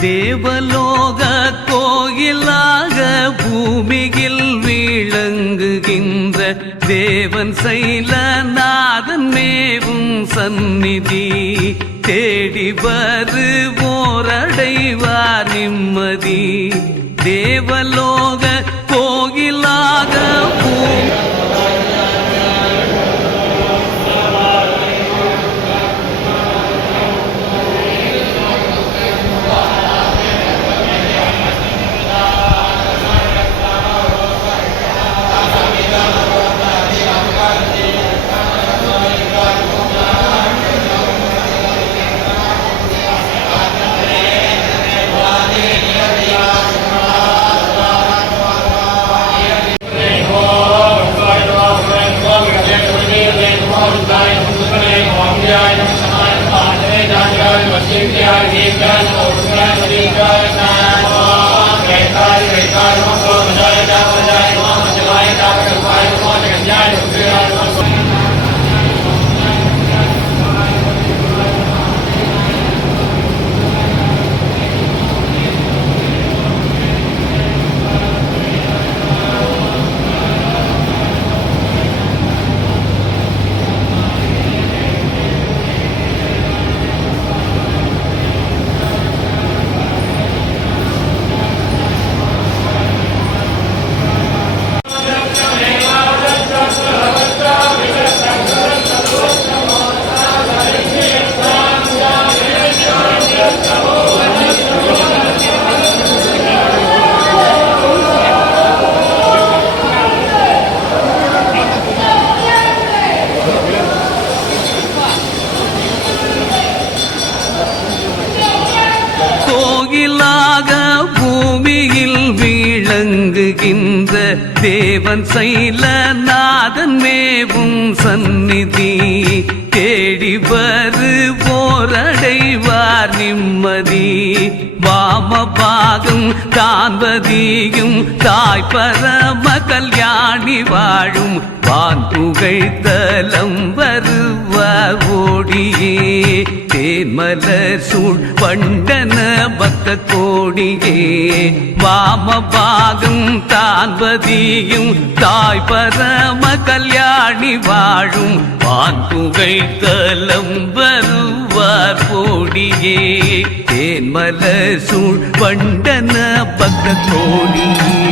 தேவலோக கோயிலாக பூமியில் விளங்குகின்ற தேவன் சைலநாதன் மேவும் சந்நிதி தேடி வருவோரடைவார் நிம்மதி. தேவலோக கோயிலாக தேவன் சைலநாதன் மேவும் சந்நிதி தேடி வருவோரடைவார் நிம்மதி. வாமபாகும் பாகம் தாய் பரம கல்யாணி வாழும் வான் புகைத்தலம் வருவ ஓடியே. தேன்மலர் சூழ் பண்டன பக்த கோடியே. வாமபாகும் தான்பதியும் தாய் பரம கல்யாணி வாழும் வான் புகைத்தலம் வருவ வருவார் கோடியே தேன்மலர் சூழ் வண்டன பக்த கோடியே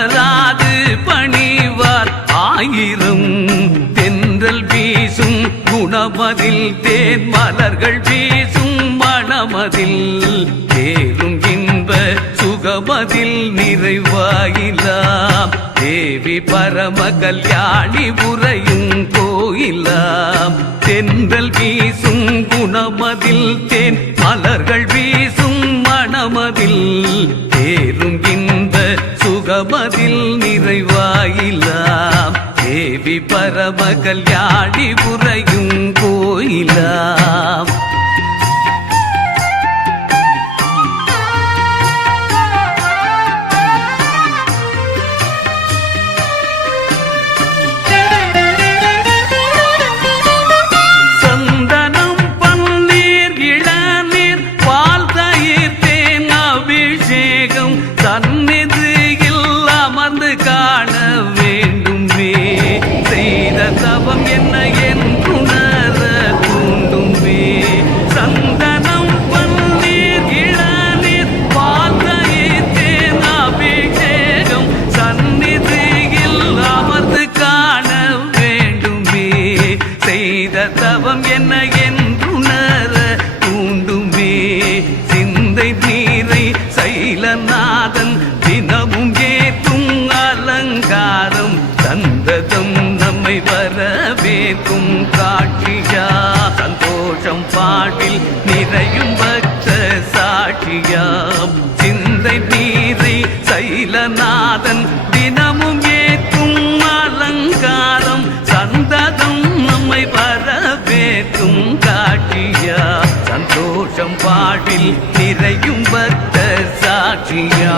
வராது பணிவார். ஆயிரம் தென்றல் வீசும் குணமதில் தேன் மலர்கள் வீசும் மணமதில் தேரும் இன்ப சுகமதில் நிறைவாயிலாம் தேவி பரம கல்யாணி உரையும் கோயிலாம் தென்றல் வீசும் குணமதில் தேன் மலர்கள் வீசும் மணமதில் தேரும் இன்ப முகமதில் நிறைவாயிலாம். தேவி பரம கல்யாணி புறையும் கோயிலாம். என்றுணர தூண்டுமே. சிந்தை நீரை சைலநாதன் தினமும் ஏற்றும் அலங்காரம் சந்ததம் நம்மை வரவேற்கும் காட்சியா. சந்தோஷம் பாட்டில் நிறையும் பக்த சாட்சியா. சிந்தை நீரை சைலநாதன் தினமும் வரவேற்கும் காட்சியா? சந்தோஷம் பாட்டில் நிறையும் பக்த சாட்சியா?